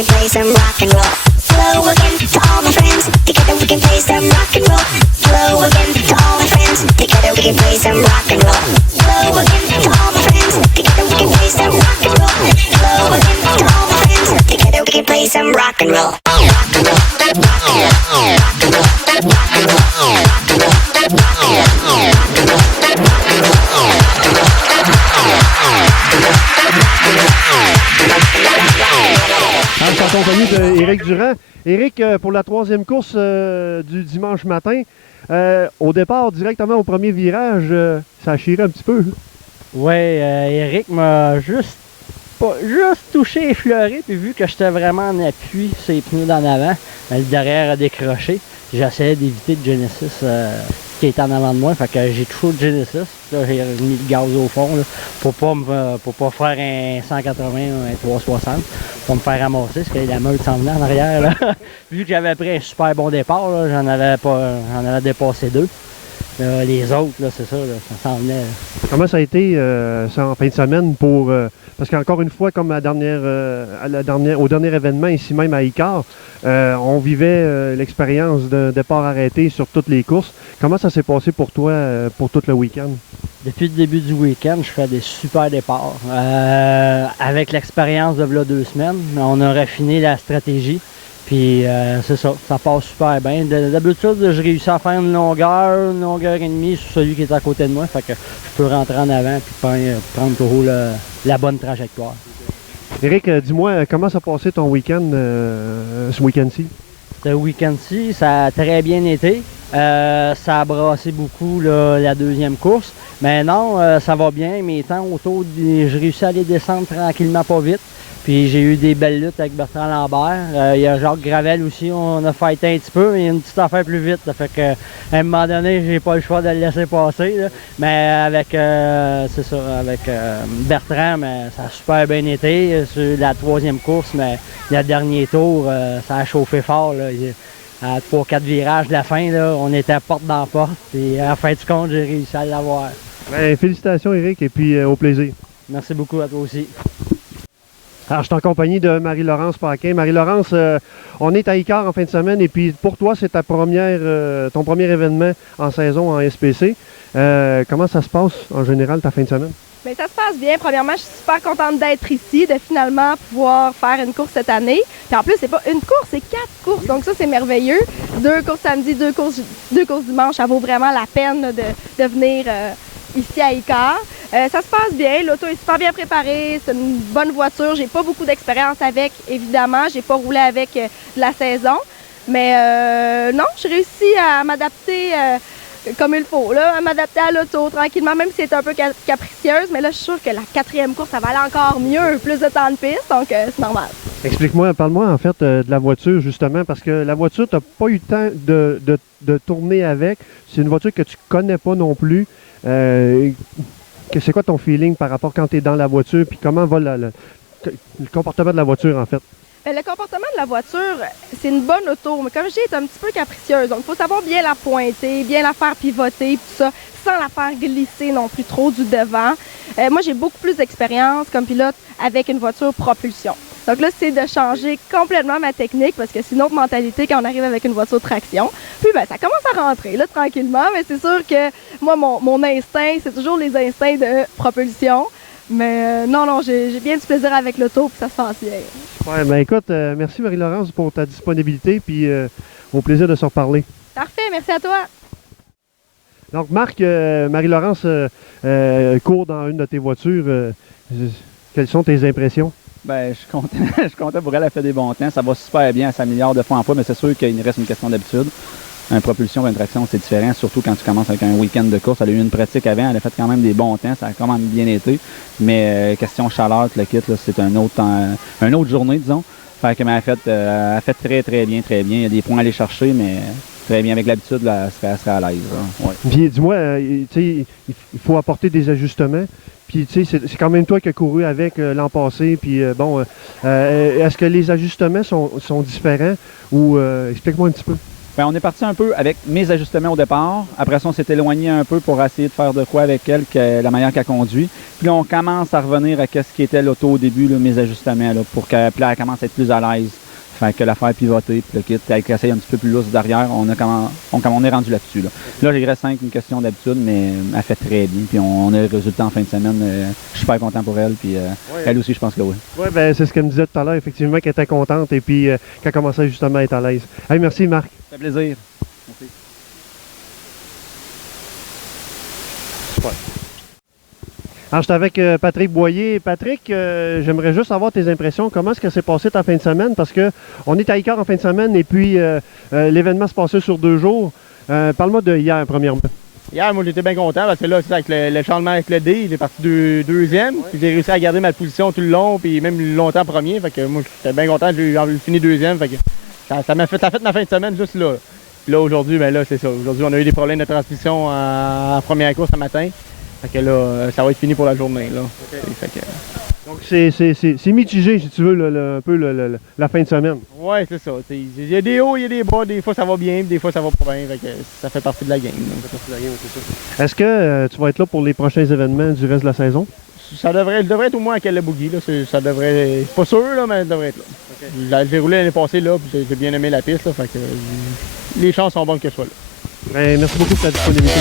can play some rock and roll. Hello again to all my friends. Together we can play some rock and roll. Hello again to all my friends. Together we can play some rock and roll. Hello again to all my friends. Together we can play some rock and roll. Hello again to all my friends. Together we can play some rock and roll. Rock and roll. Rock and roll. Rock and roll. Rock and roll. Rock and roll. Rock and roll. Je suis en compagnie d'Éric Durand. Éric, pour la troisième course du dimanche matin, au départ, directement au premier virage, ça a chiré un petit peu. Oui, Éric m'a juste touché, effleuré, puis vu que j'étais vraiment en appui sur les pneus d'en avant, le derrière a décroché. J'essayais d'éviter le Genesis qui était en avant de moi, fait que j'ai touché le Genesis. Là, j'ai mis le gaz au fond là, pour pas faire un 180 ou un 360, pour me faire ramasser, parce que la meute s'en venait en arrière. Là. Vu que j'avais pris un super bon départ, j'en avais dépassé deux. Les autres, là, c'est ça, là, ça s'en venait. Comment ça a été ça, en fin de semaine pour... parce qu'encore une fois, comme au dernier événement, ici même à Icar, on vivait l'expérience d'un départ arrêté sur toutes les courses. Comment ça s'est passé pour toi pour tout le week-end? Depuis le début du week-end, je fais des super départs. Avec l'expérience de là 2 semaines, on a raffiné la stratégie. Puis c'est ça, ça passe super bien. D'habitude, je réussis à faire une longueur et demie sur celui qui est à côté de moi. Fait que je peux rentrer en avant et prendre toujours la bonne trajectoire. Éric, dis-moi, comment ça a passé ton week-end ce week-end-ci? Ce week-end-ci, ça a très bien été. Ça a brassé beaucoup là, la deuxième course. Mais non, ça va bien. Mes temps je réussis à les descendre tranquillement, pas vite. Puis j'ai eu des belles luttes avec Bertrand Lambert. Il y a Jacques Gravel aussi, on a fighté un petit peu, mais il y a une petite affaire plus vite. Ça fait qu'à un moment donné, j'ai pas le choix de le laisser passer. Là. Mais avec Bertrand, mais ça a super bien été. Sur la troisième course, mais le dernier tour, ça a chauffé fort. Là. À 3-4 virages de la fin, là, on était porte dans porte. Et à la fin du compte, j'ai réussi à l'avoir. Bien, félicitations Éric, et puis au plaisir. Merci beaucoup à toi aussi. Alors, je suis en compagnie de Marie-Laurence Paquin. Marie-Laurence, on est à Icar en fin de semaine et puis pour toi, c'est ton premier événement en saison en SPC. Comment ça se passe en général ta fin de semaine? Bien, ça se passe bien. Premièrement, je suis super contente d'être ici, de finalement pouvoir faire une course cette année. Puis en plus, c'est pas une course, c'est 4 courses. Donc ça, c'est merveilleux. 2 courses samedi, 2 courses dimanche. Ça vaut vraiment la peine là, de venir ici à Icar. Ça se passe bien, l'auto est super bien préparée, c'est une bonne voiture, j'ai pas beaucoup d'expérience avec, évidemment, j'ai pas roulé avec de la saison, mais non, j'ai réussi à m'adapter comme il faut, là, à m'adapter à l'auto tranquillement, même si c'est un peu capricieuse, mais là, je suis sûre que la 4e course, ça va aller encore mieux, plus de temps de piste, donc c'est normal. Explique-moi, parle-moi en fait de la voiture, justement, parce que la voiture, tu n'as pas eu le temps de tourner avec, c'est une voiture que tu connais pas non plus. C'est quoi ton feeling par rapport quand tu es dans la voiture, puis comment va le comportement de la voiture en fait? Le comportement de la voiture, c'est une bonne auto, mais comme je dis, elle est un petit peu capricieuse. Donc, il faut savoir bien la pointer, bien la faire pivoter, tout ça, sans la faire glisser non plus trop du devant. Moi, j'ai beaucoup plus d'expérience comme pilote avec une voiture propulsion. Donc là, c'est de changer complètement ma technique parce que c'est une autre mentalité quand on arrive avec une voiture traction. Puis, ben, ça commence à rentrer, là, tranquillement, mais c'est sûr que moi, mon instinct, c'est toujours les instincts de propulsion. Mais non, j'ai bien du plaisir avec l'auto, puis ça se passe bien. Ouais, ben écoute, merci Marie-Laurence pour ta disponibilité, puis au plaisir de se reparler. Parfait, merci à toi. Donc Marc, Marie-Laurence court dans une de tes voitures. Quelles sont tes impressions? Ben, je suis content. Je suis content pour elle, elle fait des bons temps. Ça va super bien, elle s'améliore de fois en fois, mais c'est sûr qu'il reste une question d'habitude. Une propulsion, une traction, c'est différent, surtout quand tu commences avec un week-end de course. Elle a eu une pratique avant, elle a fait quand même des bons temps, ça a quand même bien été. Mais question chaleur, tu le quittes, c'est une autre journée, disons. Fait que, mais elle a fait très, très bien, très bien. Il y a des points à aller chercher, mais très bien. Avec l'habitude, elle serait à l'aise. Ouais. Puis dis-moi, il faut apporter des ajustements. Puis tu sais, c'est quand même toi qui as couru avec l'an passé. Puis est-ce que les ajustements sont différents ou explique-moi un petit peu. Ben, on est parti un peu avec mes ajustements au départ. Après ça, on s'est éloigné un peu pour essayer de faire de quoi avec elle, la manière qu'elle conduit. Puis là, on commence à revenir à ce qui était l'auto au début, là, mes ajustements, là, pour qu'elle elle commence à être plus à l'aise. Fait que la faire pivoter, puis le kit, avec l'essaye un petit peu plus lousse derrière, on est rendu là-dessus. Là, j'ai resté 5, une question d'habitude, mais elle fait très bien. Puis on a le résultat en fin de semaine. Je suis super content pour elle, puis elle aussi, je pense que oui. Oui, ben, c'est ce qu'elle me disait tout à l'heure, effectivement, qu'elle était contente et puis qu'elle commençait justement à être à l'aise. Hey, merci Marc. Ça fait plaisir. Merci. Alors, j'étais avec Patrick Boyer. Patrick, j'aimerais juste avoir tes impressions. Comment est-ce que c'est passé ta fin de semaine? Parce qu'on est à Icare en fin de semaine et puis l'événement se passait sur 2 jours. Parle-moi de hier, premièrement. Hier, moi, j'étais bien content parce que là, avec le changement avec le D, il est parti deuxième. Puis j'ai réussi à garder ma position tout le long, puis même longtemps premier. Fait que moi, j'étais bien content. J'ai fini deuxième. Fait que ça a fait ma fin de semaine juste là. Puis là, aujourd'hui, ben là, c'est ça. Aujourd'hui, on a eu des problèmes de transmission en première course ce matin. Fait que là, ça va être fini pour la journée. Là. Okay. Fait que... Donc, c'est mitigé, si tu veux, un peu la fin de semaine. Oui, c'est ça. Il y a des hauts, il y a des bas. Des fois, ça va bien, des fois, ça va pas bien. Fait que ça fait partie de la game. Est-ce que tu vas être là pour les prochains événements du reste de la saison? Je devrais être au moins à Calais Boogie. Ça devrait. Pas sûr, là, mais je devrais être là. Okay. J'ai roulé l'année passée là, puis j'ai bien aimé la piste. Là, fait que les chances sont bonnes que je sois là. Ben, merci beaucoup pour ta disponibilité.